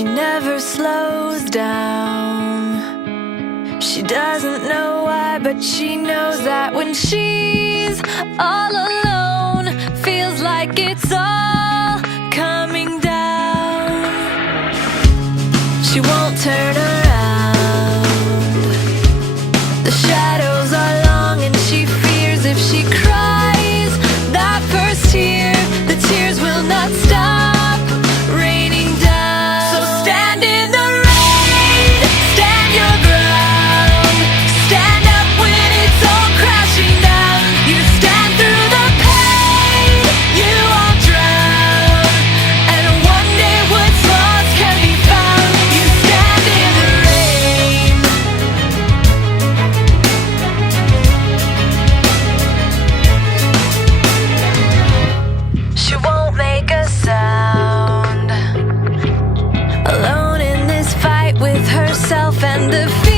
She never slows down. She doesn't know why, but she knows that when she's all alone, feels like it's all coming down. She won't turn around. The shadows are long and she fears if she cries that first tear, the tears will not stop raining down. So stand in the rain, stand your ground, stand up when it's all crashing down. You stand through the pain, you won't drown, and one day what's lost can be found. You stand in the rain. She won't make a sound, alone in this fight with herself and the fear.